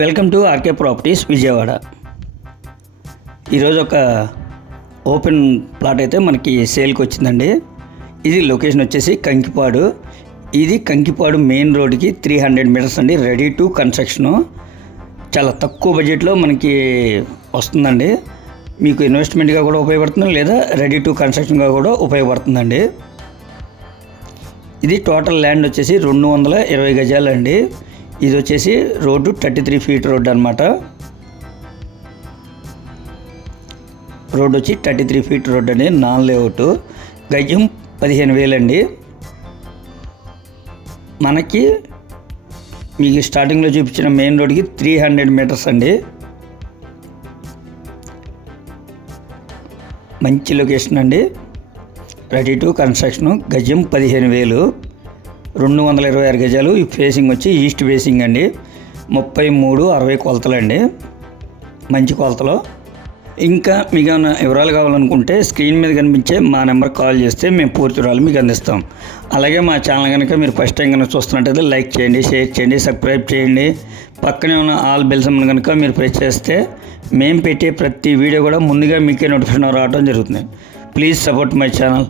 Welcome to RK properties Vijayawada. ఈరోజు ఒక open plot అయితే మనకి సేల్కి వచ్చిందండి. ఇది లొకేషన్ వచ్చేసి కంకిపాడు. ఇది కంకిపాడు మెయిన్ రోడ్కి 300 మీటర్స్ అండి. Ready to construction. చాలా తక్కువ బడ్జెట్లో మనకి వస్తుందండి. మీకు ఇన్వెస్ట్మెంట్గా కూడా ఉపయోగపడుతుంది, లేదా రెడీ టు కన్స్ట్రక్షన్గా కూడా ఉపయోగపడుతుందండి. ఇది టోటల్ ల్యాండ్ వచ్చేసి 220 గజాలు అండి. ఇది వచ్చేసి రోడ్డు 33 ఫీట్ రోడ్డు అనమాట. రోడ్డు వచ్చి 33 ఫీట్ రోడ్డు అండి. Non layout. గజం 15,000 అండి. మనకి మీకు స్టార్టింగ్లో చూపించిన మెయిన్ రోడ్కి 300 మీటర్స్ అండి. మంచి లొకేషన్ అండి. Ready to construction. గజం 15,000. 226 గజాలు. ఈ ఫేసింగ్ వచ్చి ఈస్ట్ ఫేసింగ్ అండి. 33-60 కొలతలు అండి. మంచి కొలతలో. ఇంకా మీకు ఏమైనా వివరాలు కావాలనుకుంటే స్క్రీన్ మీద కనిపించే మా నెంబర్కి కాల్ చేస్తే మేము పూర్తి వివరాలు మీకు అందిస్తాం. అలాగే మా ఛానల్ కనుక మీరు ఫస్ట్ టైం కనుక చూస్తున్నట్టయితే లైక్ చేయండి, షేర్ చేయండి, సబ్స్క్రైబ్ చేయండి. పక్కనే ఉన్న ఆల్ బెల్ సింబల్ కనుక మీరు ప్రెస్ చేస్తే మేము పెట్టే ప్రతి వీడియో కూడా ముందుగా మీకే నోటిఫికేషన్ రావడం జరుగుతుంది. Please support my channel.